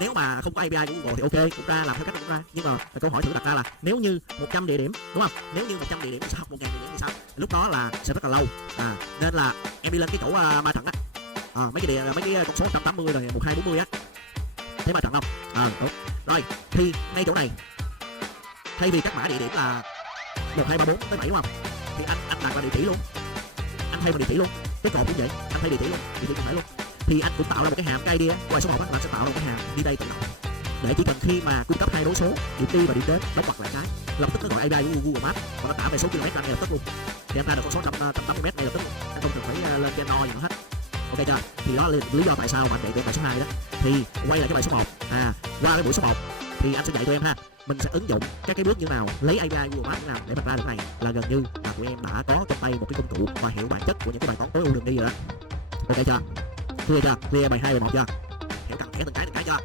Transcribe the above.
nếu mà không có API của Google thì ok, cũng ra làm theo cách cũng ra. Nhưng mà câu hỏi thử đặt ra là nếu như 100 địa điểm, đúng không? Nếu như 100 địa điểm sẽ học 1.000 địa điểm thì sao? Lúc đó là sẽ rất là lâu. Nên là em đi lên cái chỗ ma trận á, mấy cái con số 180 rồi 1240 á, thấy ma trận không? Đúng. Rồi thì ngay chỗ này, thay vì các mã địa điểm là 1 2 3 4 tới 7 đúng không? Thì anh đặt là địa chỉ luôn. Anh thay vào địa chỉ luôn. Cái cột cũng vậy, anh thay địa chỉ luôn, địa chỉ cụ thể luôn. Thì anh cũng tạo ra một cái hàm cái ID á, ngoài số 1 á, là sẽ tạo ra một cái hàm đi đây tự động. Để chỉ cần khi mà cung cấp hai đối số điểm đi và điểm đến đóng ngoặc lại cái, lập tức nó gọi API của Google Maps và nó trả về số km ngay lập tức luôn. Thì anh ra được con số 180 m ngay lập tức luôn. Anh không cần phải lên trên no gì nữa hết. Ok chưa? Thì đó là lý do tại sao mà anh dạy tụi em bài số 2 đó. Thì quay lại cái bài số 1. Qua cái buổi số 1 thì anh sẽ dạy tụi em ha. Mình sẽ ứng dụng các cái bước như nào, lấy API Google Maps như nào để mà ra được này, là gần như là tụi em đã có trong tay một cái công cụ và hiểu bản chất của những cái bài toán tối ưu đường đi rồi đó. Ok chưa? Clear chưa? Clear bài 2 bài 1 chưa? Hiểu cặn kẽ từng cái chưa?